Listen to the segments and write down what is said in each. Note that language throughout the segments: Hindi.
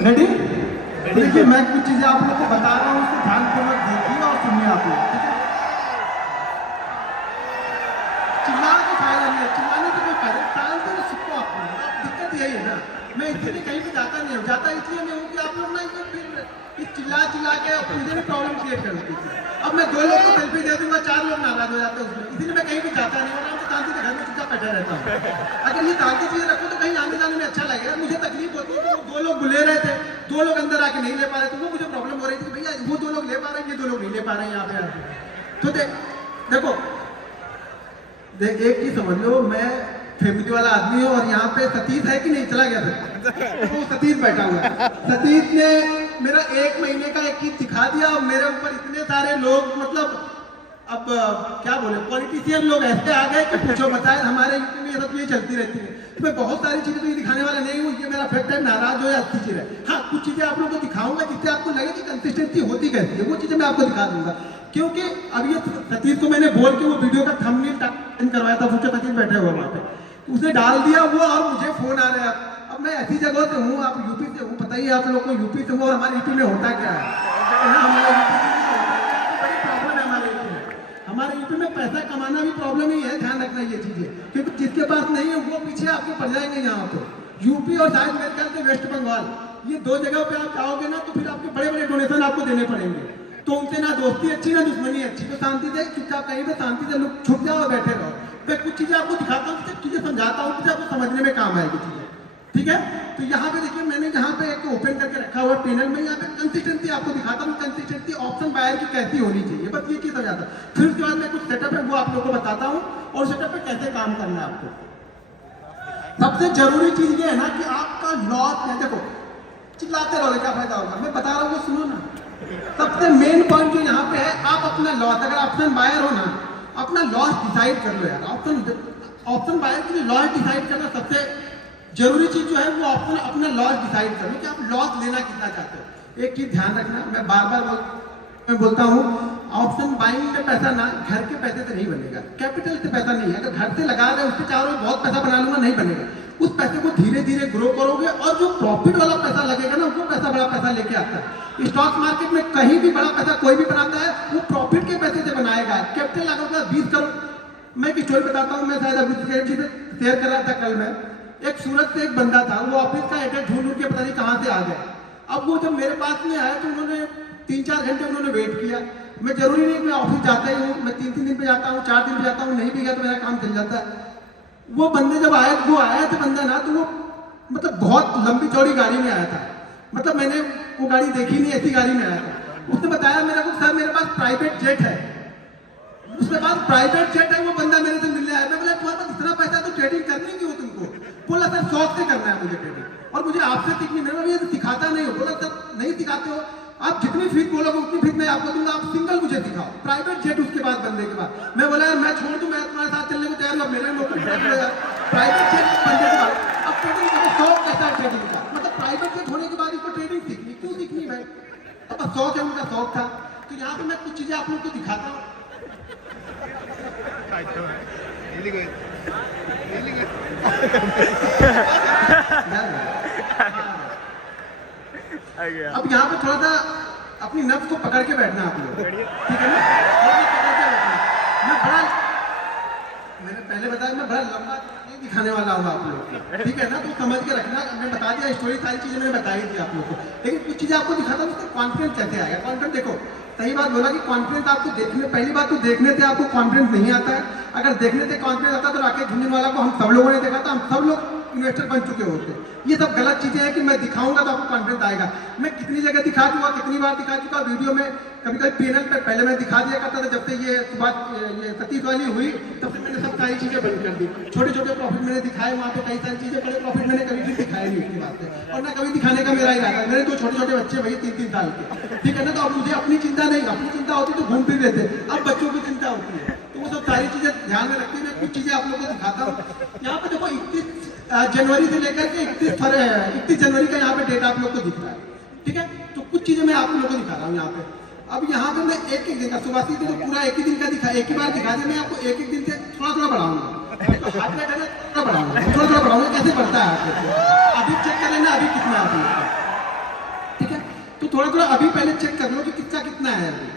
रेडी? देखिए मैं कुछ चीजें आप लोग को बता रहा हूँ, उसको ध्यानपूर्वक देखिए और सुनिए आप लोग, ठीक है? चिल्लाने का फायदा नहीं है, चिल्लाने का कोई फायदा नहीं, टालते तो सबको आप लोग। अब दिक्कत यही है ना, मैं इसलिए कहीं भी जाता नहीं हूँ, जाता इसलिए नहीं हूँ कि आप लोग ना इसमें फिर चिल्ला के मुझे भी प्रॉब्लम क्रिएट कर देती है। अब मैं 2 लोग को सेल्फी दे दूंगा, 4 लोग नाराज हो जाते हैं उसमें, इसलिए मैं कहीं भी जाता नहीं हूँ, आराम से शांति से घर में चुपचाप बैठा रहता हूँ। अगर ये ताकि चीजें रखो तो कहीं आने जाने में अच्छा लगेगा। मुझे तकलीफ होती है कि 2 लोग बुले रहे थे, 2 लोग अंदर आके नहीं ले पा रहे, तो वो मुझे प्रॉब्लम हो रही थी कि भैया वो 2 लोग ले पा रहे हैं, ये 2 लोग नहीं ले पा रहे हैं यहाँ पे आके। तो देखो एक चीज समझ लो, मैं फैमिली वाला आदमी हूँ और यहाँ पे सतीश है कि नहीं, चला गया था तो वो सतीश बैठा हुआ है। सतीश ने मेरा 1 महीने का एक चीज दिखा दिया और मेरे ऊपर इतने सारे लोग, मतलब अब क्या बोले, पॉलिटिशियन लोग ऐसे आ गए कि पूछो बताए। हमारे यूपी में ये सब चीजें चलती रहती है, तो मैं बहुत सारी चीजें तो ये दिखाने वाला नहीं हूँ, ये मेरा फैक्ट है, नाराज हो या अच्छी चीज है। हाँ, कुछ चीजें आप लोगों को दिखाऊंगा जिससे आपको लगे कि कंसिस्टेंसी होती कैसी है, वो चीजें मैं आपको दिखा दूंगा। क्योंकि अब ये सतीश को मैंने बोल के वो वीडियो का थंबनेल करवाया था, सोचा सतीश बैठे हुआ वहाँ पे, उसने डाल दिया वो, और मुझे फोन आ रहा है। अब मैं ऐसी जगह से हूँ, आप यूपी से हूँ, पता ही है आप लोग को यूपी से हूँ, और हमारे यूपी में होता क्या है, हमारे यूपी में बड़ी प्रॉब्लम है। हमारे यूपी में पैसा कमाना भी प्रॉब्लम ही है, ध्यान रखना ये चीजें, क्योंकि जिसके पास नहीं है वो पीछे आपके पड़ जाएंगे। यहाँ पे यूपी और शायद मेरे ख्याल से वेस्ट बंगाल, ये 2 जगह पे आप जाओगे ना तो फिर आपके बड़े बड़े डोनेशन आपको देने पड़ेंगे। तो उनसे ना दोस्ती अच्छी ना दुश्मनी अच्छी, तो शांति से चुपचाप कहीं पे शांति से लोग छुप जाओ और बैठे रहो। मैं कुछ चीजें आपको दिखाता हूँ, चीजें समझाता हूँ, चीजें आपको समझने में काम आएगी चीजें, ठीक है? तो यहाँ पे देखिए, मैंने यहाँ पे एक ओपन करके रखा हुआ पैनल में, यहाँ पे कंसिस्टेंसी आपको दिखाता हूँ, कंसिस्टेंसी ऑप्शन बायर की कैसी होनी चाहिए, बस ये चीज समझाता हूँ। फिर उसके बाद मैं कुछ सेटअप है वो आप लोगों को बताता हूँ, और सेटअप पे कैसे काम करना है आपको। सबसे जरूरी चीज ये है ना कि आपका लॉस है। देखो, चिल्लाते रहोगे क्या फायदा होगा, मैं बता रहा हूँ वो सुनो ना। सबसे मेन पॉइंट जो यहाँ पे है, आप अपना लॉस, अगर ऑप्शन बायर हो ना, अपना लॉस डिसाइड कर लो यार। ऑप्शन बायर के लिए लॉस डिसाइड करना सबसे जरूरी चीज जो है, वो ऑप्शन अपना लॉस डिसाइड कर लो कि आप लॉस लेना कितना चाहते हो। एक चीज ध्यान रखना, मैं बार बार बोलता हूँ, ऑप्शन बाइंग का पैसा ना घर के पैसे से नहीं बनेगा, कैपिटल से पैसा नहीं है। अगर घर से लगा रहे हो, उससे चाह रहे हो बहुत पैसा बना लूंगा, नहीं बनेगा। उस पैसे को धीरे धीरे ग्रो करोगे, और जो प्रॉफिट वाला पैसा लगेगा ना, वो पैसा बड़ा पैसा लेके आता है। स्टॉक मार्केट में कहीं भी बड़ा पैसा कोई भी बनाता है, वो प्रॉफिट के पैसे से बनाएगा। कैपिटल लगा 20 करोड़। मैं एक स्टोरी बताता हूँ, मैं शायद अभी शेयर कर रहा था कल में। एक सूरत से एक बंदा था, वो ऑफिस का एड्रेस ढूंढ के पता नहीं कहाँ से आ गया। अब वो जब मेरे पास में आया तो उन्होंने 3-4 घंटे उन्होंने वेट किया। मैं जरूरी नहीं, मैं ऑफिस जाता ही हूँ, मैं 3-3 दिन पे जाता हूँ, 4 दिन पे जाता हूँ, नहीं भी गया तो मेरा काम चल जाता है। वो बंदे जब आया, वो आया था बंदा ना, तो वो मतलब बहुत लंबी चौड़ी गाड़ी में आया था। मतलब मैंने वो गाड़ी देखी नहीं, ऐसी गाड़ी में आया था। उसने बताया मेरे को, सर मेरे पास प्राइवेट जेट है। उसके पास प्राइवेट जेट है। वो बंदा मेरे से मिलने आया। मैं बोला तुम्हारे पास इतना पैसा तो ट्रेडिंग करनी क्यों तुमको? बोला सर शौक से करना है मुझे ट्रेडिंग, और मुझे आपसे सीखनी। मैंने ये सिखाता नहीं हो। बोला सर नहीं सिखाते हो, आप जितनी फीस बोलोगे उतनी फीस मैं आपको दूंगा, आप सिंगल मुझे सिखाओ। प्राइवेट जेट उसके बाद बंदे के बाद। मैं बोला यार मैं छोड़ दूं, मैं तुम्हारे साथ चलने को तैयार हूँ, मेरे लोग प्राइवेट जेट बंदे के बाद। अब ट्रेडिंग का शौक कैसा है ट्रेडिंग का, मतलब प्राइवेट जेट होने के बाद इसको ट्रेडिंग सीखनी, क्यों सीखनी भाई? अब शौक है, उनका शौक था। तो यहाँ पे मैं कुछ चीजें आप लोग को दिखाता हूँ। अब यहाँ पे थोड़ा सा अपनी नफ्स को पकड़ के बैठना आप लोग, ठीक है ना? मैं बड़ा, मैंने पहले बताया मैं बड़ा लंबा नहीं दिखाने वाला हूँ आप लोग को, ठीक है ना? तो समझ के रखना। मैं बता दिया स्टोरी, सारी चीजें मैंने बताई थी आप लोग को, लेकिन कुछ चीजें आपको दिखाता हूँ, उसका कॉन्फिडेंस कैसे आएगा। कॉन्फिडेंस देखो, सही बात बोला कि कॉन्फिडेंस आपको देखने, पहली बात तो देखने से आपको कॉन्फिडेंस नहीं आता है। अगर देखने से कॉन्फिडेंस आता तो राकेश झुंझुनवाला को हम सब लोगों ने देखा था, हम सब लोग इन्वेस्टर बन चुके होते। ये सब गलत चीजें हैं कि मैं दिखाऊंगा तो आपको कॉन्फिडेंस आएगा। मैं कितनी जगह दिखा चुका, कितनी बार दिखा चुका वीडियो में, कभी कभी पैनल पे पहले मैं दिखा दिया करता था। जब से ये ये सतीश वाली हुई तब से मैंने सब सारी चीजें बंद कर दी। छोटे छोटे प्रॉफिट मैंने दिखाए वहाँ पे, कई सारी चीजें, बड़े प्रॉफिट मैंने कभी भी दिखाए नहीं उसकी बात है, और ना कभी दिखाने का मेरा इरादा। मेरे 2 छोटे छोटे बच्चे भैया 3-3 साल के, ठीक है ना? तो अब मुझे अपनी चिंता नहीं, अपनी चिंता होती तो घूम फिर लेते, अब बच्चों की चिंता होती है। तो वो सब सारी चीजें ध्यान में रखते हुए कुछ चीजें आप लोगों को दिखाता हूँ। यहाँ पे देखो 31 जनवरी से लेकर के 31 जनवरी का यहाँ पे डेट आप लोग को दिख रहा है, ठीक है? तो कुछ चीजें मैं आप लोगों को दिखा रहा हूँ यहाँ पे। अब यहाँ पे मैं एक दिन का, सुबह से तो पूरा एक ही दिन का दिखा, एक ही बार दिखा दिया। मैं आपको एक दिन से थोड़ा थोड़ा बढ़ाऊंगा, तो हाथ में थोड़ा बढ़ाऊंगा, थोड़ा थोड़ा बढ़ाऊंगा। कैसे बढ़ता है आप अभी चेक कर लेना, अभी कितना आप थोड़ा थोड़ा अभी पहले चेक कर लो कि किसका कितना है अभी।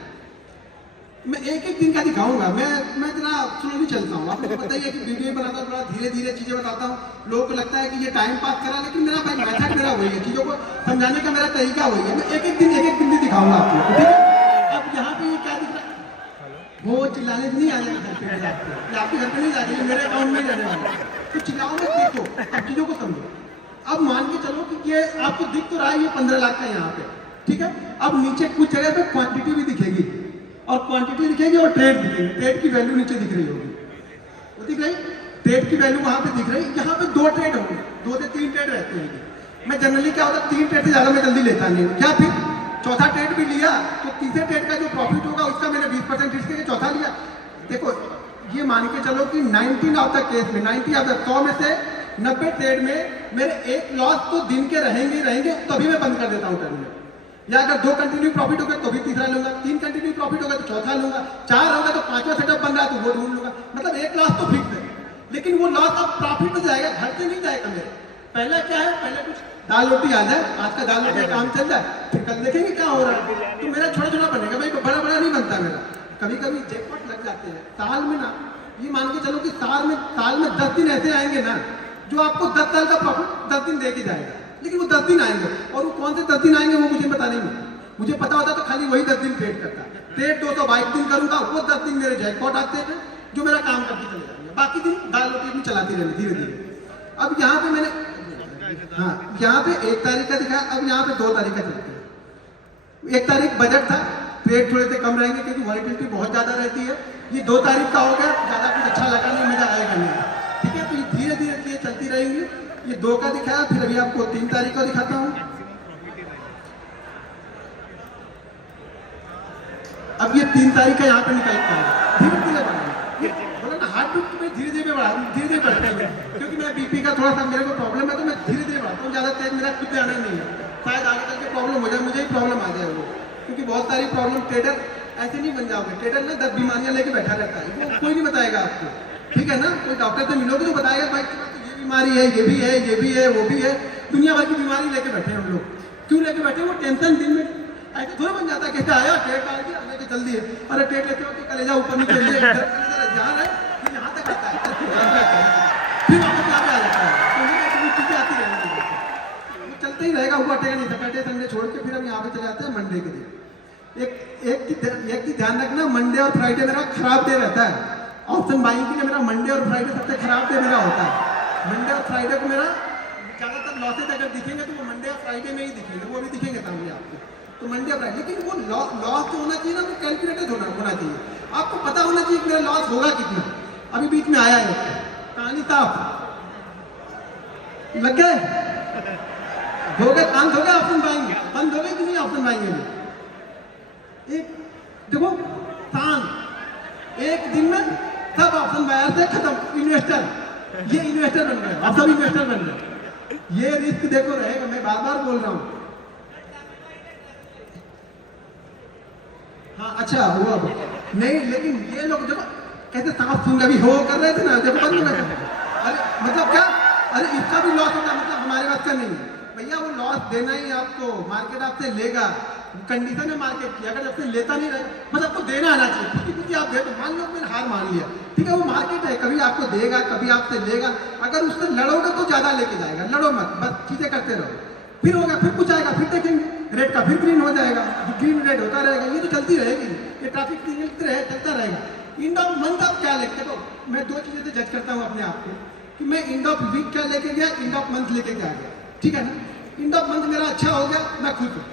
मैं एक एक दिन का दिखाऊंगा, मैं इतना स्लोली चलता हूँ। आपको पता ही है कि वीडियो बनाता हूँ, थोड़ा धीरे धीरे चीजें बताता हूँ। लोगों को लगता है कि ये टाइम पास करा, लेकिन मेरा भाई मेथड मेरा वही है, चीजों को समझाने का मेरा तरीका वही है। मैं एक एक दिन दिखाऊंगा आपको, ठीक है। अब यहाँ पे ये क्या दिख रहा है, वो चिल्लाने से नहीं आ जाएगा घर पे, आपके घर पे नहीं जा रही, मेरे अकाउंट में जाने वाला है। तो चिल्लाओ मत, देखो अब चीजों को समझो। अब मान के चलो कि ये आपको दिख तो रहा है, ये 15 लाख का यहाँ पे, ठीक है। अब नीचे कुछ जगह पे क्वांटिटी भी दिखेगी, और क्वांटिटी दिखेगी और ट्रेड दिखेगी। ट्रेड की वैल्यू नीचे दिख रही होगी, वो दिख रही, ट्रेड की वैल्यू वहां पे दिख रही। यहाँ पे 2 ट्रेड होंगे, 2 से 3 ट्रेड रहते हैं। मैं जनरली क्या होता है, 3 ट्रेड से ज्यादा मैं जल्दी लेता नहीं हूँ। क्या फिर चौथा ट्रेड भी लिया तो तीसरे ट्रेड का जो प्रॉफिट होगा उसका मैंने 20% रिस्क लेके चौथा लिया। देखो ये मान के चलो कि 90 ऑफ द केस में, 90 ऑफ द 100 में से 90 ट्रेड में मेरे एक लॉस तो दिन के रहेंगे, तभी मैं बंद कर देता हूँ ट्रेड में। या अगर 2 कंटिन्यू प्रॉफिट हो गए तो भी तीसरा लूंगा, 3 कंटिन्यू प्रॉफिट हो गए तो चौथा लूंगा, 4 हो गए तो 5वां सेटअप बन रहा है तो वो ढूंढ लूंगा। मतलब एक लॉस तो फिक्स है, लेकिन वो लॉस अब प्रॉफिट में जाएगा, घर से नहीं जाएगा मेरे। पहले क्या है, पहले कुछ दाल रोटी आ जाए, आज का दाल रोटी काम चल जाए, फिर कल देखेंगे क्या हो रहा है। तो मेरा छोटा छोटा बनेगा भाई, बड़ा बड़ा नहीं बनता मेरा। कभी कभी जैकपॉट लग जाते हैं साल में ना, ये मान के चलो कि साल में 10 दिन ऐसे आएंगे ना जो आपको 10 साल का प्रॉफिट 10 दिन दे के जाएगा। लेकिन वो 10 दिन आएंगे, और वो कौन से 10 दिन आएंगे वो मुझे पता नहीं है। मुझे पता होता तो खाली वही 10 दिन ट्रेड करता। ट्रेड 222 दिन करूंगा, वो 10 दिन मेरे जैकपॉट आते हैं जो मेरा काम करके चले जाएंगे। बाकी दिन दाल रोटी अपनी चलाती रहनी धीरे धीरे। अब यहाँ पे मैंने, हाँ यहाँ पे 1 तारीख का दिखाया, अब यहाँ पे 2 तारीख का चलते हैं। 1 तारीख बजट था, ट्रेड थोड़े से कम रहेंगे क्योंकि वॉलेटिलिटी बहुत ज्यादा रहती है। ये 2 तारीख का हो गया, ज्यादा कुछ अच्छा लगा नहीं, मजा आएगा नहीं, ठीक है। तो ये धीरे धीरे चीजें चलती रहेंगी। ये 2 का दिखाया, फिर अभी आपको 3 तारीख का दिखाता हूँ। अब ये 3 तारीख का यहाँ पे निकल कर धीरे धीरे बढ़ाएंगे, बोला ना हार्ट बीट में धीरे धीरे बढ़ते हैं, क्योंकि मैं बीपी का थोड़ा सा मेरे को प्रॉब्लम है, तो मैं धीरे धीरे बढ़ाता हूँ। ज्यादा तेज मेरा खुद आना नहीं है, शायद आगे चल के प्रॉब्लम हो जाए, मुझे ही प्रॉब्लम आ जाए वो, क्योंकि बहुत सारी प्रॉब्लम। ट्रेडर ऐसे नहीं बन जाओगे, ट्रेडर ना 10 बीमारियां लेके बैठा रहता है, वो कोई नहीं बताएगा आपको, ठीक है ना। कोई डॉक्टर से मिलोगे तो बताएगा भाई ये बीमारी है, ये भी है, ये भी है, वो भी है। दुनिया भर की बीमारी लेके बैठे हैं हम लोग। क्यों लेके बैठे? वो टेंशन दिन में ऐसे थोड़ा बन जाता है, कैसे आया ट्रेड डाल दिया लेके चल दिए। अरे ट्रेड लेते हो कि कलेजा ऊपर नीचे जहाँ है फिर यहाँ तक आता है, फिर वापस यहाँ पे आ जाता है। तो चीजें आती रहेंगी, वो चलते ही रहेगा, वो हटेगा नहीं। सैटरडे संडे छोड़ के फिर हम यहाँ पे चले जाते हैं मंडे के दिन। एक चीज ध्यान रखना, मंडे और फ्राइडे मेरा खराब डे रहता है। ऑप्शन बाइंग के लिए मेरा मंडे और फ्राइडे सबसे खराब डे मेरा होता है। मंडे और फ्राइडे को मेरा ज्यादातर लॉसेज अगर दिखेंगे तो वो मंडे और फ्राइडे में ही दिखेंगे, वो भी दिखेंगे सामने आपको। तो मंडे और फ्राइडे, लेकिन वो लॉस जो होना चाहिए ना, वो कैलकुलेटेड होना चाहिए। आपको पता होना चाहिए कि मेरा लॉस होगा कितना। अभी बीच में आया है कहानी साफ लग गए, हो गए शांत हो गया, ऑप्शन बाइंग बंद हो गई कि नहीं? ऑप्शन बाइंग में एक देखो शांत, एक दिन में सब ऑप्शन बायर से खत्म। इन्वेस्टर, ये इन्वेस्टर बन गए, आप सब इन्वेस्टर बन गए। ये रिस्क देखो रहेगा, मैं बार बार बोल रहा हूँ। हाँ अच्छा हुआ नहीं, लेकिन ये लोग देखो कैसे सांप सूंघ अभी हो कर रहे थे ना, देखो बंद हो गए। अरे मतलब क्या, अरे इसका भी लॉस होता, मतलब हमारे पास का नहीं है भैया, वो लॉस देना ही आपको। मार्केट आपसे लेगा, कंडीशन है मार्केट की, अगर आपसे लेता नहीं रहे बस आपको देना आना चाहिए। क्योंकि आप दे, मान लो मैंने हार मान लिया, ठीक है, वो मार्केट है, कभी आपको देगा कभी आपसे लेगा। अगर उससे लड़ोगे तो ज्यादा लेके जाएगा, लड़ो मत, बस चीजें करते रहो। फिर होगा, फिर कुछ आएगा, फिर देखेंगे रेड का, फिर ग्रीन हो जाएगा, ग्रीन रेड होता रहेगा। ये तो चलती रहेगी, ये ट्रैफिक सिग्नल चलता रहेगा। एंड ऑफ मंथ आप क्या लेते हो? मैं 2 चीजें से जज करता हूँ अपने आप को कि मैं एंड ऑफ वीक क्या लेके गया, एंड ऑफ मंथ लेके क्या गया, ठीक है ना। एंड ऑफ मंथ मेरा अच्छा हो गया, मैं खुश हूँ।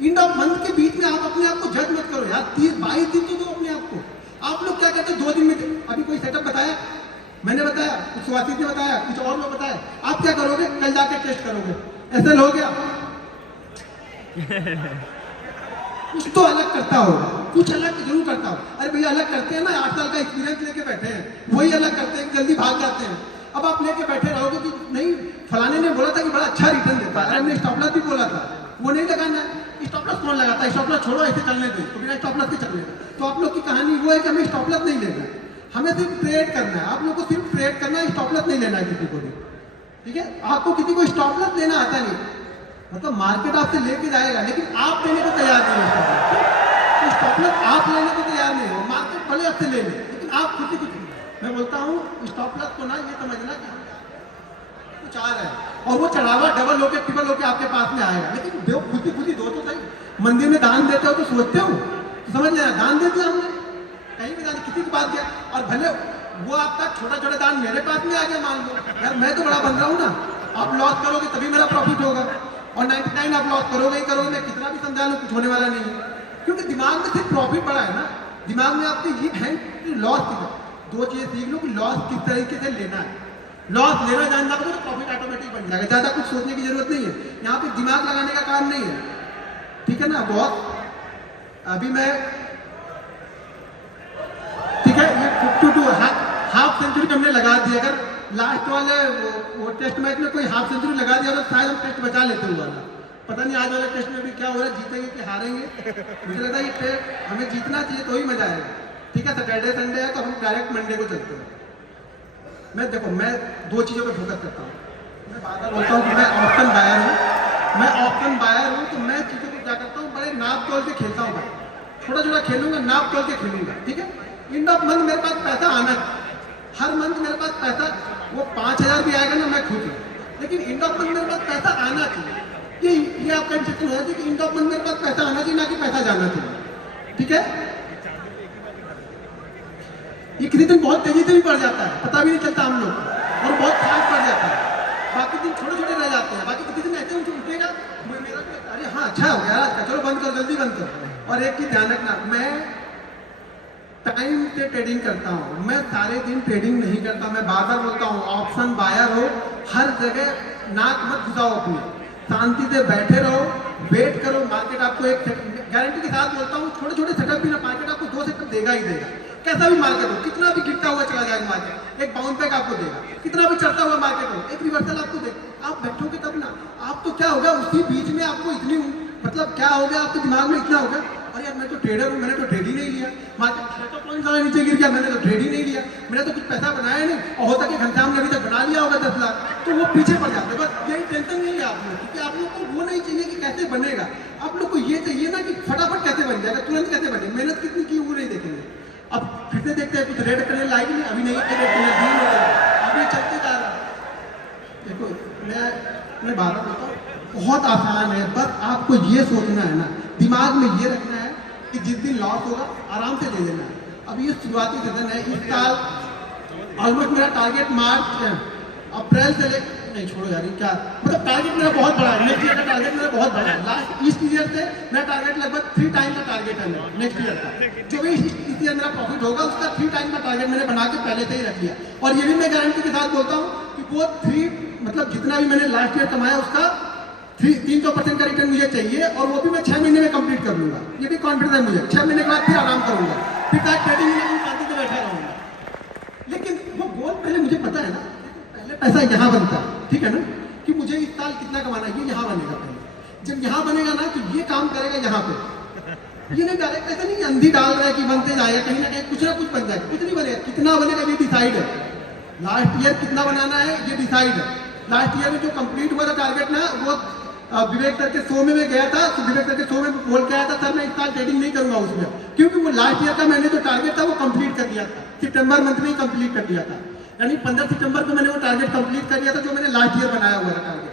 एंड ऑफ मंथ के बीच में आप अपने आप को जज मत करो यार, 22 दिन तो दो अपने आप को। आप लोग क्या कहते हैं 2 दिन में? अभी कोई सेटअप बताया, मैंने बताया, कुछ सुहासित ने बताया, कुछ और लोग बताया, आप क्या करोगे? कल जाके टेस्ट करोगे, ऐसे हो गया। कुछ तो अलग करता होगा, कुछ अलग जरूर करता हो। अरे भैया अलग करते हैं ना, 8 साल का एक्सपीरियंस लेके बैठे हैं, वही अलग करते हैं, जल्दी भाग जाते हैं। अब आप लेके बैठे रहोगे कि नहीं फलाने ने बोला था कि बड़ा अच्छा रिटर्न देता है, अरे हमने स्टॉप लॉस भी बोला था, वो नहीं लगाना है। स्टॉप लॉस कौन लगाता है? स्टॉप लॉस छोड़ो, ऐसे चलने दो, तो बिना स्टॉप लॉस के चलने दो। तो आप लोग की कहानी वो है कि हमें स्टॉप लॉस नहीं लेना है, हमें सिर्फ ट्रेड करना है। आप लोग को सिर्फ ट्रेड करना है, स्टॉप लॉस नहीं लेना है किसी को भी, ठीक है। आपको किसी को स्टॉप लॉस लेना आता नहीं, मतलब मार्केट आपसे लेके जाएगा लेकिन आप देने को तैयार नहीं हो। तो स्टॉप लॉस आप लेने को तैयार नहीं हो, मार्केट भले आपसे ले ले लेकिन आप खुद ही कुछ। मैं बोलता हूँ स्टॉप लॉस को ना ये समझना कि कुछ आ रहा है और वो चढ़ावा डबल होके ट्रिपल होके आपके पास में आएगा, लेकिन दो खुद ही दो तो सही। मंदिर में दान देते हो तो सोचते हो तो समझ लेना दान देते हमने कहीं भी दान किसी की बात किया और भले वो आपका छोटा छोटा दान मेरे पास में आ गया, मान लो यार मैं तो बड़ा बन रहा हूँ ना, आप लॉस करोगे तभी मेरा प्रॉफिट होगा और 99 आप लॉस करोगे ही करोगे। मैं कितना भी समझा लूँ कुछ होने वाला नहीं है, क्योंकि दिमाग में सिर्फ प्रॉफिट बड़ा है ना। दिमाग में आपके ये है कि लॉस की दो चीजें सीख लो कि लॉस किस तरीके से लेना है। लॉस लेना जानना तो प्रॉफिट ऑटोमेटिक बन जाएगा, ज्यादा कुछ सोचने की जरूरत नहीं है, यहाँ पे दिमाग लगाने का काम नहीं है, ठीक है ना। बहुत अभी मैं ठीक है ये 52 हाफ सेंचुरी हमने लगा दी। अगर लास्ट वाले वो टेस्ट मैच में कोई हाफ सेंचुरी लगा दिया तो शायद हम टेस्ट बचा लेते हुए वाला। पता नहीं आज वाले टेस्ट में भी क्या हो रहा है, जीतेंगे कि हारेंगे। मुझे लगता है ये टेस्ट हमें जीतना चाहिए तो ही मजा आएगा, ठीक है। सैटरडे संडे है तो हम डायरेक्ट मंडे को चलते हैं। मैं देखो मैं दो चीज़ों पर फोकस करता हूँ। मैं बार बार बोलता हूँ कि मैं ऑप्शन बायर हूँ, मैं ऑप्शन बायर हूँ तो मैं चीज़ों को क्या करता हूँ बड़े नाप तोल के खेलता हूँ भाई, छोटा छोटा खेलूंगा नाप तोल के खेलूंगा, ठीक है। एंड ऑफ मंथ मेरे पास पैसा आना, हर मंथ मेरे पास पैसा वो 5000 भी आएगा ना मैं खुद हूँ, लेकिन एंड ऑफ मंथ मेरे पास पैसा आना चाहिए। ये आपका इंस्ट्रक्शन है कि एंड ऑफ मंथ मेरे पास पैसा आना चाहिए ना कि पैसा जाना चाहिए, ठीक है। ये किसी दिन बहुत तेजी से भी बढ़ जाता है, पता भी नहीं चलता हम लोग, और बहुत फास्ट बढ़ जाता है, बाकी दिन छोटे छोटे रह जाते हैं। बाकी किसी दिन ऐसे उठेगा मेरा अरे हाँ अच्छा हो गया आज का, चलो बंद करो जल्दी बंद करो। और एक चीज ध्यान रखना, मैं टाइम से ट्रेडिंग करता हूँ, मैं सारे दिन ट्रेडिंग नहीं करता। मैं बार बार बोलता हूँ ऑप्शन बायर हो, हर जगह नाक मत घुसाओ अपनी, शांति से बैठे रहो, वेट करो। मार्केट आपको एक गारंटी के साथ बोलता हूँ छोटे छोटे सेटअप भी ना मार्केट आपको 2 सेटअप देगा ही देगा। कैसा भी मार्केट हो, कितना भी गिरता हुआ चला जाएगा मार्केट, एक बाउंस बैक आपको देगा। कितना भी चढ़ता हुआ मार्केट हो, एक रिवर्सल आपको देगा। आप बैठोगे तब ना, आप तो क्या होगा उसी बीच में आपको इतनी मतलब क्या हो गया आपके दिमाग में इतना होगा अरे यार मैं तो ट्रेडर हूँ, मैंने तो ट्रेड ही नहीं लिया, मार्केट तो पॉइंट वाला नीचे गिर गया, मैंने तो ट्रेड ही नहीं लिया, मैंने तो कुछ पैसा बनाया नहीं, और होता कि घंटाम ने अभी तक बना लिया होगा 10 लाख, तो वो पीछे पड़ जाते। बस यही टेंशन नहीं है आप लोग, क्योंकि आप लोग को वो नहीं चाहिए कि कैसे बनेगा, आप लोग को ये चाहिए ना कि फटाफट कैसे बन जाएगा, तुरंत कैसे बने, मेहनत कितनी की वो नहीं देखेंगे। अब फिर से देखते हैं कुछ रेड कलर लाइट नहीं, अभी नहीं रेड कलर ग्रीन हो गया, अभी चलते जा रहा। देखो मैं बात बोलता हूँ बहुत आसान है, बस आपको ये सोचना है ना, दिमाग में ये रखना है कि जिस दिन लॉस होगा आराम से ले लेना है। अब ये शुरुआती सीजन है, इस साल ऑलमोस्ट मेरा टारगेट मार्च अप्रैल से ले नहीं छोड़ो यार क्या मतलब टारगेट मेरा बहुत बड़ा है, नेक्स्ट ईयर का टारगेट मेरा बहुत बड़ा है। लास्ट इस ईयर से मेरा टारगेट लगभग 3 टाइम का टारगेट है मेरा नेक्स्ट ईयर का, जो भी इस ईयर मेरा प्रॉफिट होगा उसका 3 टाइम का टारगेट मैंने बना के पहले से ही रख लिया। और ये भी मैं गारंटी के साथ बोलता हूँ कि वो 3 मतलब जितना भी मैंने लास्ट ईयर कमाया उसका 300% का रिटर्न मुझे चाहिए, और वो भी मैं 6 महीने में कंप्लीट कर लूंगा। ये भी कॉन्फिडेंस है मुझे, 6 महीने के बाद फिर आराम करूंगा, फिर ट्रेडिंग में शांति से बैठा रहूंगा। लेकिन वो गोल पहले मुझे पता है ना, पहले पैसा यहाँ बनता है, ठीक है ना, कि मुझे इस साल कितना कमाना है, ये यहाँ बनेगा पहले। जब यहाँ बनेगा ना तो ये काम करेगा यहाँ पे, ये नहीं डायरेक्ट ऐसा नहीं अंधी डाल रहा है कि बनते जाएगा, कहीं ना कहीं कुछ ना कुछ बन जाएगा, कुछ नहीं बनेगा। कितना बनेगा ये डिसाइड है, लास्ट ईयर कितना बनाना है ये डिसाइड है। लास्ट ईयर में जो कंप्लीट हुआ था टारगेट ना, वो विवेक सर के शो में मैं गया था, तो विवेक सर के शो में बोल के आया था सर मैं इस साल ट्रेडिंग नहीं करूंगा उसमें, क्योंकि वो लास्ट ईयर का मैंने जो टारगेट था वो कंप्लीट कर दिया था, सितंबर मंथ में ही कंप्लीट कर दिया था, यानी 15 सितंबर को मैंने वो टारगेट कंप्लीट कर दिया था जो मैंने लास्ट ईयर बनाया हुआ था टारगेट।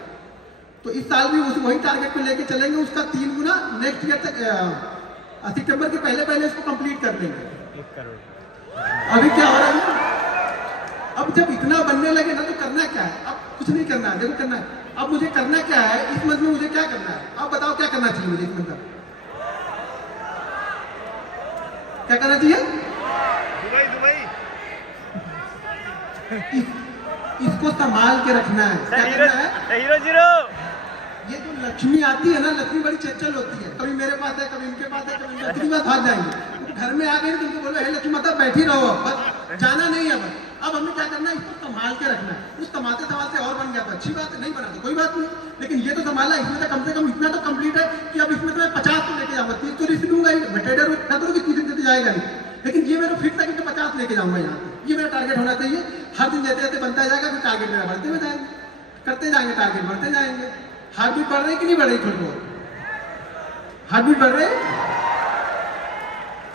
तो इस साल भी वही टारगेट को लेके चलेंगे, उसका 3 गुना नेक्स्ट ईयर तक सितंबर के पहले इसको कंप्लीट कर देंगे। अभी क्या हो रहा है, अब जब इतना बनने लगे ना तो करना क्या है, अब कुछ नहीं करना है, देखो करना है। अब मुझे करना क्या है इस मंथ में, मुझे क्या करना है, आप बताओ क्या करना चाहिए मुझे इस मंथ में, क्या करना चाहिए? दुबई इसको संभाल के रखना है, क्या करना है? हीरो ये जो लक्ष्मी आती है ना, लक्ष्मी बड़ी चंचल होती है, कभी मेरे पास है कभी इनके पास है, कभी लक्ष्मी पास भाग जाएंगे। घर में आ गए तुमको बोलो हे लक्ष्मी माता बैठी रहो, बस जाना नहीं है। बस अब हमें क्या करना है, इसको संभाल के रखना है। उस संभालते और बन गया तो अच्छी बात है, नहीं बना तो कोई बात नहीं, लेकिन ये तो संभाला, इसमें तो कम से कम इतना तो कंप्लीट है कि अब इसमें तो मैं 50 तो लेके जाऊंगा, 30 तो रिस्क लूंगा ही, मैं ट्रेडर हूँ, क्या करूँ कि 30 दिन जाएगा नहीं, लेकिन ये मेरा फिक्स है कि 50 लेके जाऊंगा यहाँ पे, ये मेरा टारगेट होना चाहिए। हर दिन जैसे जैसे बनता जाएगा फिर टारगेट मेरा बढ़ते हुए जाएंगे, करते जाएंगे, टारगेट बढ़ते जाएंगे, हार्ट बीट बढ़ रही कि नहीं बढ़ रही? थोड़ी बहुत हार्ट बीट बढ़ रही।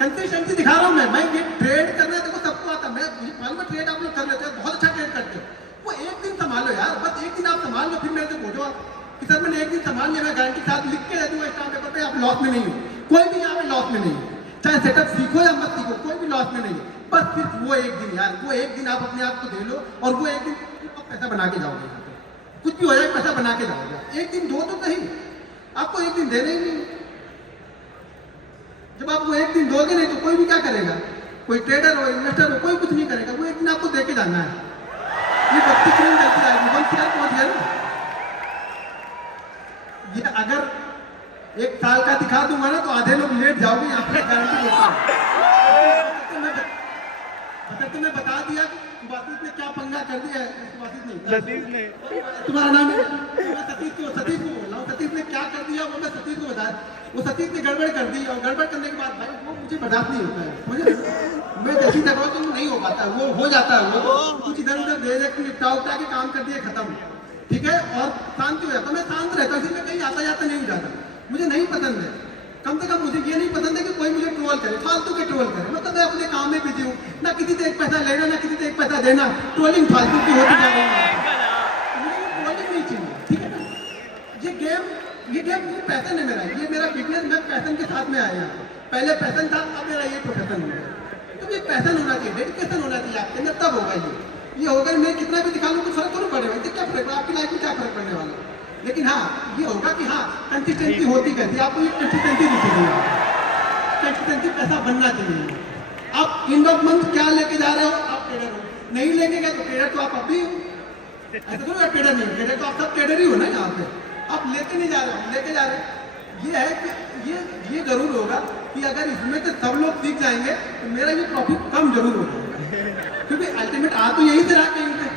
कंसिस्टेंसी दिखा रहा हूँ मैं ये ट्रेड करना है, देखो सबको आता है, मैं मुझे मालूम है ट्रेड आप लोग कर लेते हो, बहुत अच्छा ट्रेड करते हो। वो एक दिन संभालो यार, बस एक दिन आप संभाल लो, फिर मेरे से पूछो आप कि सर मैंने एक दिन संभाल लिया, मैं गारंटी के साथ लिख के दे दूंगा स्टाम्प पेपर पे, आप लॉस में नहीं हो, कोई भी यहाँ पे लॉस में नहीं है, चाहे सेटअप सीखो या मत सीखो, कोई भी लॉस में नहीं है। बस सिर्फ वो एक दिन यार, वो एक दिन आप अपने आप को दे लो और वो एक दिन आप पैसा बना के जाओगे, कुछ भी हो जाए पैसा बना के जाओगे। एक दिन दो तो सही, आपको एक दिन देना ही नहीं। जब आप वो एक दिन दोगे नहीं तो कोई भी क्या करेगा, कोई ट्रेडर हो इन्वेस्टर हो कोई कुछ नहीं करेगा, वो एक दिन आपको देके जाना है। ये बत्ती क्यों जलती आएगी, बंद क्या पहुंच गया ना। ये अगर एक साल का दिखा दूंगा ना तो आधे लोग लेट जाओगे यहाँ पे, गारंटी देता हूँ। मैं बता दिया सुभाषित ने क्या पंगा कर दिया है, सुभाषित नहीं तुम्हारा नाम है, मैं सतीश को बोल रहा हूँ, सतीश ने क्या कर दिया वो मैं सतीश को बताया, वो सतीश ने गड़बड़ कर दी और गड़बड़ करने के बाद भाई वो मुझे बर्दाश्त नहीं होता है, मुझे मैं जैसी दबाव तो नहीं हो पाता, वो हो जाता है, वो कुछ इधर उधर दे दे निपटा उठा के काम कर दिए खत्म, ठीक है, और शांति हो जाता। मैं शांत रहता हूँ, इसलिए कहीं आता जाता नहीं हो जाता, मुझे नहीं पसंद है। कम से कम मुझे ये नहीं पसंद है कि कोई मुझे ट्रोल करे, फालतू के ट्रोल करे, मतलब मैं अपने काम में बिजी हूँ, ना किसी से एक पैसा लेना ना किसी से एक पैसा देना, ट्रोलिंग फालतू की होती जा रही है, मुझे ट्रोलिंग नहीं चाहिए, ठीक है ना। ये गेम ये पैसन है मेरा, ये मेरा बिजनेस, मैं पैसन के साथ में आया, पहले पैसन था अब मेरा ये प्रोफेशन हो गया। तो ये पैसन होना चाहिए, डेडिकेशन होना चाहिए आपके अंदर, तब होगा ये होगा। मैं कितना भी दिखा लूँ कुछ फर्क थोड़ा पड़ेगा, इससे क्या फर्क, आपकी लाइफ में क्या फर्क पड़ने वाला है। लेकिन हाँ ये होगा कि हाँ कंसिस्टेंसी होती कैसी, आपको ये कंसिस्टेंसी दिखेगी, कंसिस्टेंसी पैसा बनना चाहिए। आप एंड ऑफ मंथ क्या लेके जा रहे हो, आप ट्रेडर हो, नहीं लेके गए तो ट्रेडर तो आप अभी हो, ऐसा थोड़ा ट्रेडर नहीं, ट्रेडर तो आप सब ट्रेडर ही हो ना यहाँ पे, आप लेके नहीं जा रहे हो, लेके जा रहे हैं। ये है कि ये जरूर होगा कि अगर इसमें से सब लोग सीख जाएंगे तो मेरा ये प्रॉफिट कम जरूर होगा, क्योंकि अल्टीमेट आ तो यही से रहा कहीं पे,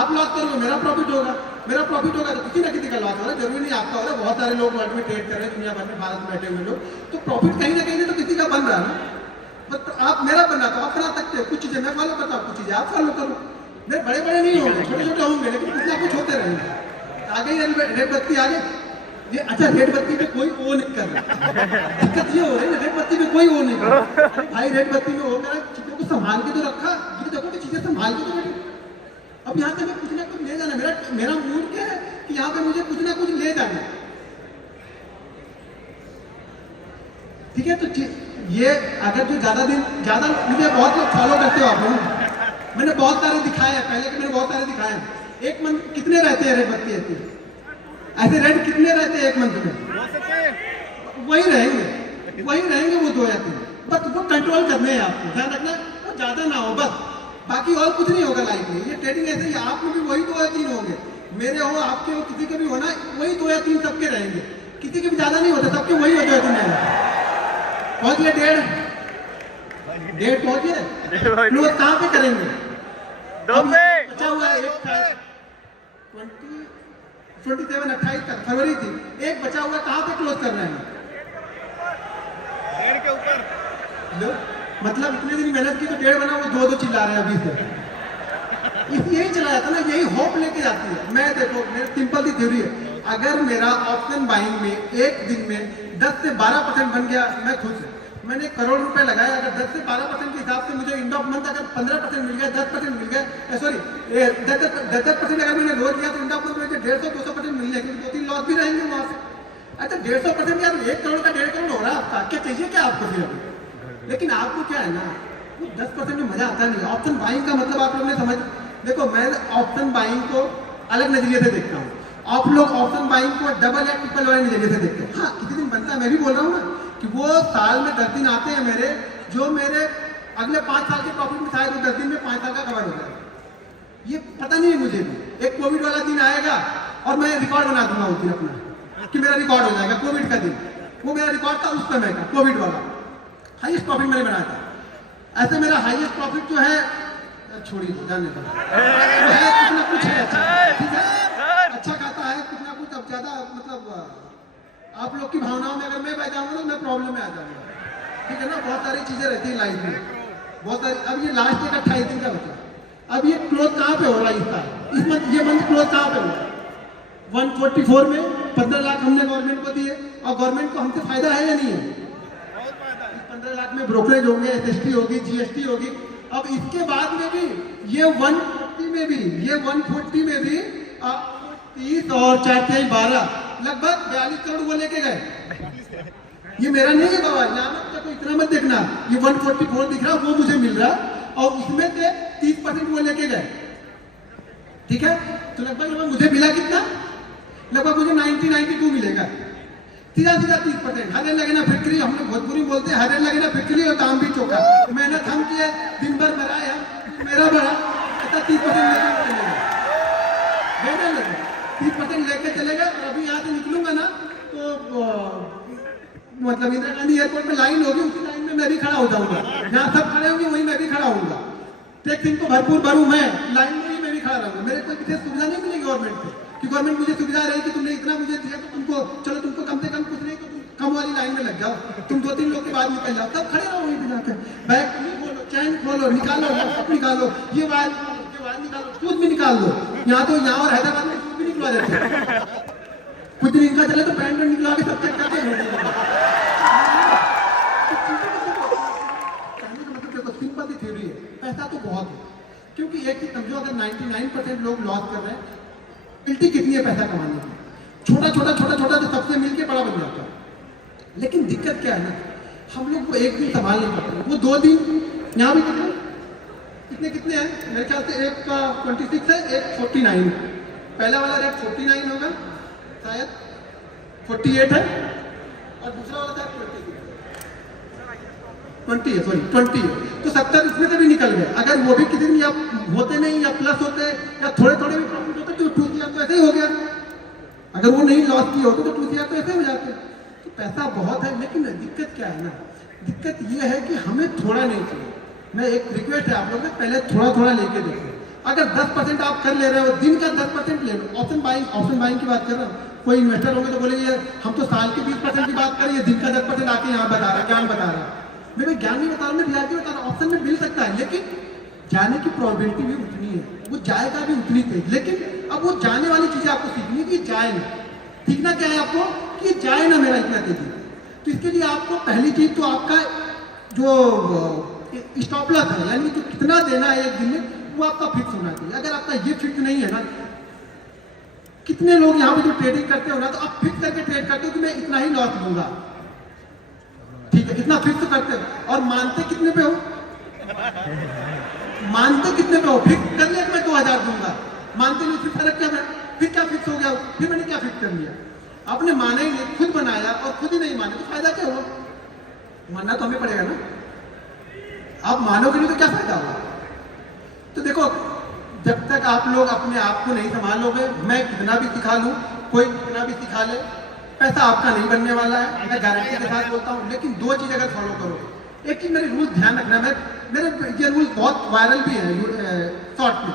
आप लॉस करोगे मेरा प्रॉफिट होगा, मेरा प्रॉफिट होगा तो किसी ना किसी का लॉस होगा, जरूरी नहीं आपका होगा। बहुत सारे लोग वर्ल्ड में ट्रेड कर रहे हैं, दुनिया भर में, भारत में बैठे हुए लोग, तो प्रॉफिट कहीं ना कहीं तो किसी का बन रहा है ना। बट आप मेरा बन रहा तो आप बना सकते हो, कुछ चीजें मैं फॉलो करता हूँ, कुछ चीजें आप फॉलो करो, मेरे बड़े बड़े नहीं होंगे, छोटे छोटे होंगे, लेकिन कुछ ना कुछ होते रहेंगे। आ गई रेड बत्ती आ गई, ये अच्छा रेड बत्ती पे कोई वो नहीं कर रहा, दिक्कत ये हो रही है रेड बत्ती पे कोई वो नहीं कर रहा भाई, रेड बत्ती में हो गया, चीजों को संभाल के तो रखा, ये देखो कि चीजें संभाल के तो रखी। अब यहाँ से मैं कुछ ना कुछ ले जाना, मेरा मूड क्या है कि यहाँ पे मुझे कुछ ना कुछ ले जाना, ठीक है। तो ये अगर जो ज्यादा मुझे बहुत लोग फॉलो करते हो आप लोग, मैंने बहुत सारे दिखाए हैं पहले के, मैंने बहुत सारे दिखाए हैं। एक मंथ कितने रहते हैं रेड बत्ती ऐसी, ऐसे रेड कितने रहते हैं एक मंथ में, वही रहेंगे वो 2 या 3, बस वो कंट्रोल करने हैं आपको, ध्यान रखना वो ज्यादा ना हो बस, बाकी और कुछ नहीं होगा लाइफ में। ये ट्रेडिंग ऐसे ही, आप में भी वही 2 या 3 होंगे, मेरे हो आपके हो किसी के भी होना, वही 2 या 3 सबके रहेंगे, किसी के भी ज्यादा नहीं होते, सबके वही होते हैं। तुम्हें पहुंच गए 1.5 पहुंच गए, लोग कहाँ पे करेंगे, बचा हुआ है एक 27-28 तक फरवरी थी, एक बचा हुआ कहाँ पे क्लोज कर रहे हैं, 1.5 के ऊपर, मतलब इतने दिन मेहनत की तो 1.5 बना, वो 2 चिल्ला रहे हैं अभी से। यही चला जाता ना, यही होप लेके जाती है। मैं देखो मेरी सिंपल सी थ्योरी है, अगर मेरा ऑप्शन बाइंग में एक दिन में 10 से 12% बन गया, मैं खुश हूँ। मैंने 1 करोड़ रुपए लगाया, अगर 10 से 12% के हिसाब से मुझे एंड ऑफ मंथ अगर 15% मिल गया, 10% मिल गया, सॉरी 10% अगर मैंने रोज किया तो एंड ऑफ मंथ मुझे 150-200% मिल जाएगी, 2-3 लॉस भी रहेंगे वहां से। अच्छा 150% यार 1 करोड़ का 1.5 करोड़ हो रहा है आपका, क्या चाहिए क्या आपको फिर अभी। लेकिन आपको क्या है ना, वो 10% में मजा आता नहीं। ऑप्शन बाइंग का मतलब आप लोग ने समझ, देखो मैं ऑप्शन बाइंग को अलग नजरिए से देखता हूँ, आप लोग ऑप्शन बाइंग को डबल या ट्रिपल वाले नजरिए से देखते हैं। हाँ किसी दिन बनता है, मैं भी बोल रहा हूँ ना कि वो साल में 10 दिन आते हैं मेरे, जो मेरे अगले 5 साल के प्रॉफिट में शायद 10 दिन में 5 साल का कवर हो जाए, ये पता नहीं है मुझे भी। एक कोविड वाला दिन आएगा और मैं रिकॉर्ड बना दूंगा उस दिन अपना, कि मेरा रिकॉर्ड हो जाएगा कोविड का दिन, वो मेरा रिकॉर्ड था उस समय का, कोविड वाला हाईएस्ट प्रॉफिट मैंने बनाया था। ऐसे मेरा हाईएस्ट प्रॉफिट जो है, छोड़िए तो जाने दो, कुछ ना कुछ है अच्छा, ठीक है अच्छा खाता है कुछ ना कुछ। अब ज्यादा मतलब आप लोग की भावनाओं में अगर मैं बह जाऊंगा ना, मैं प्रॉब्लम में आ जाऊंगा, ठीक है ना। बहुत सारी चीजें रहती है लाइफ में, बहुत सारी। अब ये लास्ट एक 28 दिन का बचा, अब ये क्लोज कहाँ पे हो रहा है इस साल, इस मंथ, ये मंथ क्लोज कहाँ पे हो रहा है 144 में, 15 लाख हमने गवर्नमेंट को दिए और गवर्नमेंट को हमसे फायदा है या नहीं है? 15 लाख में ब्रोकरेज होंगे, SST होगी, GST होगी। अब इसके बाद में भी ये 140 में भी 30 और 4 12 लगभग 42 करोड़ वो लेके गए। ये मेरा नहीं है बाबा, यहाँ मत तो इतना मत देखना, ये 144 दिख रहा वो मुझे मिल रहा और उसमें से 30% वो लेके गए। ठीक है, तो लगभग मुझे मिला कितना? लगभग मुझे 92 मिलेगा। सीधा 30%। हरे लगे ना फिक्री, हम लोग भोजपुरी बोलते हैं, हरे लगे ना फिक्री और काम भी चौका। मेहनत हम किए, दिन भर मराए हम, मेरा बड़ा ऐसा 30% लेके चलेगा, 30% लेके चलेगा। और अभी यहाँ से निकलूंगा ना तो मतलब इंदिरा गांधी एयरपोर्ट में लाइन होगी, उसी लाइन में मैं भी खड़ा हो जाऊंगा। जहाँ सब खड़े होंगे वहीं मैं भी खड़ा होऊंगा। टैक्स इनको भरपूर भरूं, मैं लाइन में ही मैं भी खड़ा रहूंगा। मेरे कोई विशेष सुविधा नहीं मिलेगी गवर्नमेंट से कि गवर्नमेंट मुझे सुविधा रही कि तुमने इतना मुझे दिया तो तुमको चलो तुमको कम से कम कुछ नहीं तो तुम कम वाली लाइन में लग जाओ, तुम 2-3 लोग के बाद निकल जाओ, तब खड़े रहो वहीं पे जाकर। बैग खोलो, चैन खोलो, निकालो, लैपटॉप निकालो, ये वायर निकालो, सूद भी निकाल दो। यहाँ तो यहाँ और हैदराबाद में सूद भी निकलवा देते हैं। कुछ दिन इनका चले तो पैंट निकलवा के सब चेक करते हैं। सिंपल थ्योरी है, पैसा तो बहुत है। क्योंकि एक चीज समझो, अगर 99% लोग लॉस कर रहे हैं, गिल्टी कितनी है पैसा कमाने की? छोटा छोटा तो सबसे मिलके बड़ा बन जाता है। लेकिन दिक्कत क्या है ना, हम लोग को एक दिन संभाल नहीं पाते, वो 2 दिन। यहाँ भी कितने हैं मेरे ख्याल से, एक का 26 है, एक 49। पहला वाला रेट 49 होगा शायद, 48 है और दूसरा वाला था 20 है, सॉरी 20 है। तो 70 इसमें से भी निकल गए। अगर वो भी किसी दिन या होते नहीं या प्लस होते या थोड़े थोड़े भी प्रॉफिट होते तो 2 CR तो ऐसे ही हो गया। अगर वो नहीं लॉस किए होते तो 2 CR तो ऐसे हो जाते। तो पैसा बहुत है, लेकिन दिक्कत क्या है ना, दिक्कत ये है कि हमें थोड़ा नहीं चाहिए। मैं एक रिक्वेस्ट है आप लोग से, पहले थोड़ा लेके देखो। अगर 10% आप कर ले रहे हो, दिन का 10% ले लो। ऑप्शन बाइंग की बात कर रहा हूँ। कोई इन्वेस्टर होंगे तो बोलेंगे हम तो साल के 20% की बात करें, दिन का 10% आके यहाँ बता रहा, ज्ञान बता रहा। मैं ज्ञान नहीं बता रहा, मैं रियलिटी बता रहा हूँ। ऑप्शन में मिल सकता है, लेकिन जाने की प्रोबेबिलिटी भी उतनी है, वो जाएगा भी उतनी तेज। लेकिन अब वो जाने वाली चीजें आपको सीखनी है कि जाए ना। सीखना क्या है आपको कि जाए ना मेरा इतना तेजी। तो इसके लिए आपको पहली चीज तो आपका जो स्टॉप लॉस है, यानी जो कितना देना है एक दिन में, वो आपका फिक्स होना चाहिए। अगर आपका ये फिक्स नहीं है ना, कितने लोग यहाँ पे जो ट्रेडिंग करते हो ना, तो आप फिक्स करके ट्रेड करते हो कि मैं इतना ही लॉस लूंगा, ठीक है, इतना फिक्स करते हो। और मानते कितने पे हो? मानते कितने पे हो? फिक्स कर लिया कि मैं 2000 दूंगा, मानते नहीं, फिर फर्क क्या है? फिर क्या फिक्स हो गया? फिर मैंने क्या फिक्स कर लिया? आपने माना ही नहीं, खुद बनाया और खुद ही नहीं माना, तो फायदा क्या हुआ? मानना तो हमें पड़ेगा ना। आप मानोगे नहीं तो क्या फायदा होगा? तो देखो, जब तक आप लोग अपने आप को नहीं संभालोगे, मैं कितना भी सिखा लूं, कोई कितना भी सिखा ले, पैसा आपका नहीं बनने वाला है, मैं गारंटी के साथ बोलता हूं। लेकिन 2 चीज अगर फॉलो करोगे, एक चीज मेरे रूल ध्यान रखना, मेरे ये रूल बहुत वायरल भी है शॉर्ट में।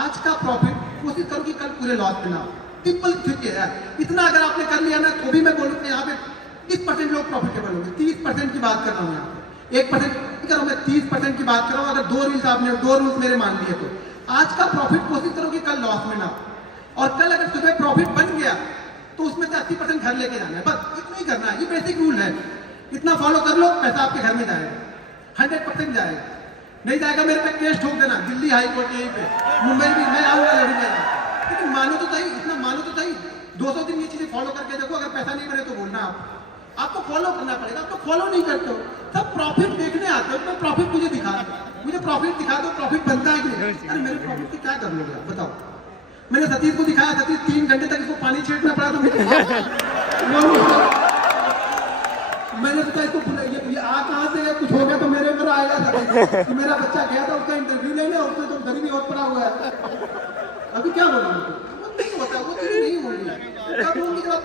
आज का प्रॉफिट कोशिश करो कि कल पूरे लॉस में ना हो। सिंपल ठीक है यार, इतना अगर आपने कर लिया ना, तो भी मैं बोलूँ यहाँ पे 30% लोग प्रॉफिटेबल होंगे। 30% की बात कर रहा हूँ यहाँ पे, 1% करो, मैं 30% की बात कर रहा हूँ। अगर 2 रूल्स मेरे मान लिए तो आज का प्रॉफिट कोशिश करो कि कल लॉस में ना हो। और कल अगर सुबह प्रॉफिट बन गया तो उसमें से 80% घर लेके जाना है, बस इतना ही करना है। ये बेसिक रूल है, इतना फॉलो कर लो, पैसा आपके घर में जाएगा, 100% जाएगा। नहीं जाएगा मेरे पे केस ठोक देना, दिल्ली हाई कोर्ट यहीं पे, मुंबई भी मैं आऊंगा, लड़ूंगा। लेकिन मानो तो सही, इतना मानो तो सही, 200 दिन ये चीजें फॉलो करके देखो। अगर पैसा नहीं बने तो बोलना, आपको फॉलो करना पड़ेगा। आप तो फॉलो नहीं करते हो, सब प्रॉफिट देखने आते हो। तो प्रॉफिट मुझे दिखा दो, प्रॉफिट दिखा दो, प्रॉफिट बनता है कि नहीं? अरे मेरे प्रॉफिट से क्या कर लोगे आप बताओ? मैंने सतीश को दिखाया, सतीश 3 घंटे तक इसको पानी छींटना पड़ा, तो मैंने सोचा इसको ये आ कहाँ से है, कुछ हो गया तो मेरे ऊपर आएगा। तो मेरा बच्चा गया था उसका इंटरव्यू लेने, उसमें तो गरीबी और पड़ा हुआ है। अभी क्या बोलूँ? वो नहीं होता, वो चीज नहीं हो रही है। कब होगी? जब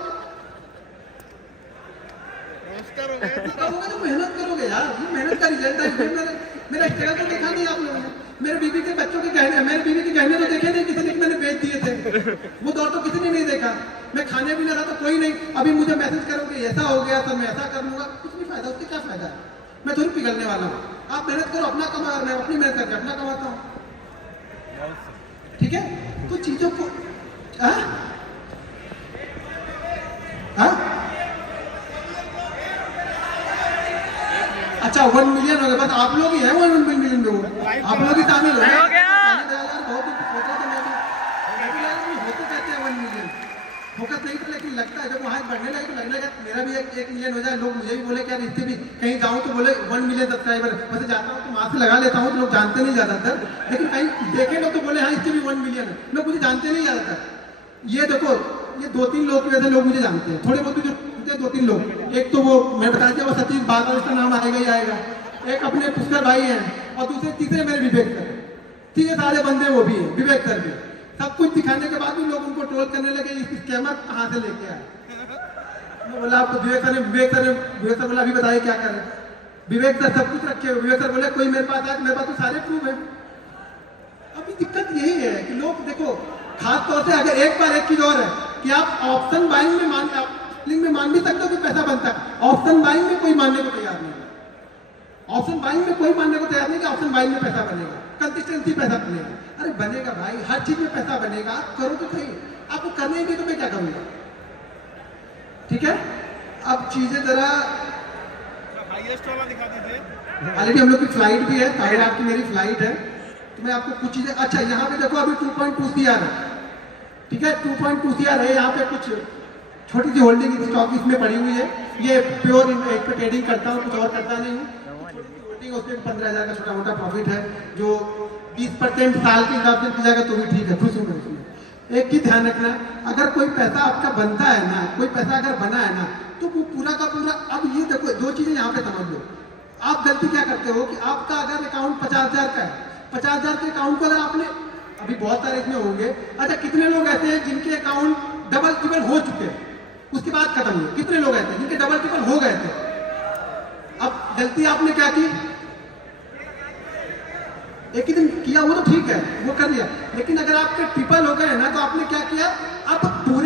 करोगे तो मेहनत करोगे यार, ये मेहनत का रिजल्ट है। मेरा स्ट्रगल तो देखा नहीं आप लोगों ने। मेरे बीवी के बच्चों के गहने, मेरे बीवी के गहने तो देखे नहीं, किसी ने मैंने बेच दिए थे, वो दौर तो किसी ने नहीं देखा। मैं खाने भी ना रहा तो कोई नहीं, अभी मुझे मैसेज करोगे ऐसा हो गया तो मैं ऐसा कर लूंगा, कुछ नहीं फायदा, उससे क्या फायदा है? मैं थोड़ी पिघलने वाला हूँ। आप मेहनत करो, अपना कमा, मैं अपनी मेहनत करके अपना कमाता हूँ, ठीक है? तो चीजों को अच्छा 1 मिलियन हो गया, बस आप लोग ही हैं 1 मिलियन में, वो आप लोग ही शामिल हो गए। बहुत सोचा था मैं भी यार होते कहते हैं 1 मिलियन, फोकस नहीं था, लेकिन लगता है जब वहाँ बढ़ने लगे तो लगने लगा मेरा भी 1 मिलियन हो जाए। लोग मुझे भी बोले कि यार इससे भी कहीं जाऊँ तो बोले 1 मिलियन सब्सक्राइबर, वैसे जाता हूँ तो वहाँ से लगा लेता हूँ तो लोग जानते नहीं ज़्यादातर, लेकिन कहीं देखे लोग तो बोले हाँ इससे भी 1 मिलियन है, लोग मुझे जानते नहीं ज़्यादातर। ये देखो ये 2-3 लोग की वजह से लोग मुझे जानते हैं, थोड़े बहुत जो 2-3 लोग। एक तो वो मैं बता दिया वो सतीश बादल, इसका नाम आएगा ही आएगा, एक अपने पुष्कर भाई हैं, और दूसरे तीसरे मेरे विवेक सर, तीसरे सारे बंदे वो भी हैं, विवेक सर भी। सब कुछ दिखाने के बाद भी लोग उनको ट्रोल करने लगे, इस स्कैमर कहाँ से लेके आए। मैं बोला आपको विवेक सर बोला अभी बताइए क्या करें। विवेक सर सब कुछ रखे हुए, विवेक सर बोले कोई मेरे पास आए, मेरे पास तो सारे प्रूफ है। अभी दिक्कत यही है कि लोग देखो, खास तौर से अगर एक बार एक चीज और है कि आप ऑप्शन बाइंग में मान भी सकते हो कि पैसा बनता है, ऑप्शन बाइंग में कोई मानने को तैयार नहीं है। ऑप्शन बाइंग में कोई मानने को तैयार नहीं कि ऑप्शन बाइंग में पैसा बनेगा, कंसिस्टेंसी पैसा बनेगा। अरे बनेगा भाई, हर चीज में पैसा बनेगा, आप करो तो सही, आपको करने ही नहीं तो मैं क्या करूंगा। ठीक है, अब चीजें जरा हाईएस्ट वाला दिखा दीजिए। ऑलरेडी हम लोग की फ्लाइट भी है, 8:30 की मेरी फ्लाइट है, तो मैं आपको कुछ चीजें, अच्छा यहाँ पे देखो अभी 2.2 CR है, ठीक है 2.2 CR है। यहाँ पे कुछ छोटी सी होल्डिंग स्टॉक इसमें पड़ी हुई है, ये प्योर एक पे ट्रेडिंग करता हूँ, कुछ और करता नहीं हूँ। होल्डिंग उसमें 15,000 का छोटा मोटा प्रॉफिट है, जो 20% साल के हिसाब से जाएगा तो भी ठीक है, खुश हूँ मैं इसमें। एक ही ध्यान रखना, अगर कोई पैसा आपका बनता है ना, कोई पैसा अगर बना है ना, तो वो पूरा का पूरा, अब ये देखो 2 चीजें यहाँ पे समझ लो। आप गलती क्या करते हो कि आपका अगर अकाउंट 50,000 का है, 50,000 के अकाउंट को अगर आपने, अभी बहुत सारे इसमें होंगे, अच्छा कितने लोग ऐसे हैं जिनके अकाउंट डबल ट्रिपल हो चुके हैं, उसके बाद खत्म हुए, कितने लोग ऐसे हैं जिनके डबल ट्रिपल हो गए थे। अब गलती आपने क्या की, एक ही दिन किया वो तो ठीक है, वो कर लिया, लेकिन अगर आपके ट्रिपल हो गए ना तो आपने क्या किया, अब पूरे